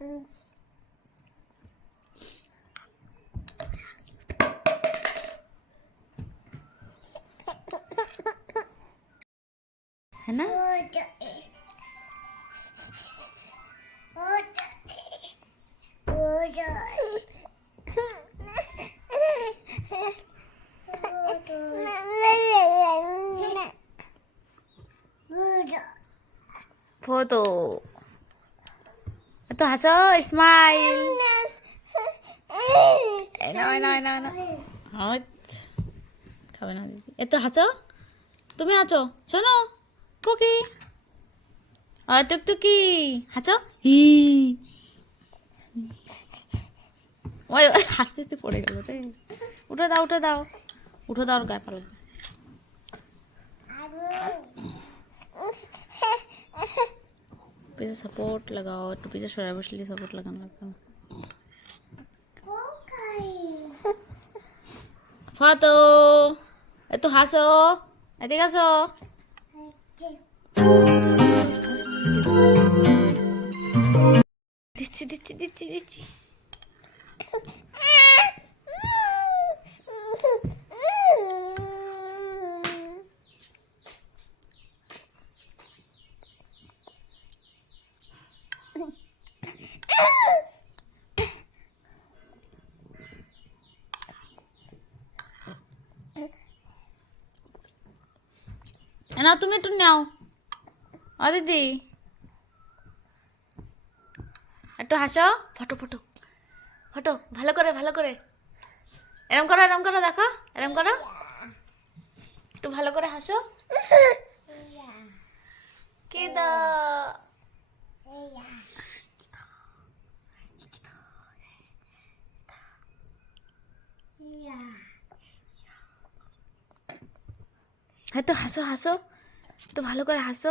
है ना? फोटो तो हंसो स्माइल খাবে না দিদি এত হাসো তুমি হাসো শোনো কুকি আর টুকটুকি হাসো হি ওই হাসতে হাসতে পড়ে গেল রে উঠে দাও উঠে দাও উঠে দাও গায়ে পালা पीछे सपोर्ट लगाओ तो पीछे शोरा बसली सपोर्ट लगाना लगता है फातो ए तो हंसो एदिके आसो दिच्छी दिच्छी दिच्छी दिच्छी না তুমি একটু নাও ও দিদি একটু হাসো ফটো ফটো ফটো ভালো করে এরম করো দেখো এরম করো একটু ভালো করে হাসো কে দা হ্যাঁ তো হাসো তো ভালো করে হাসো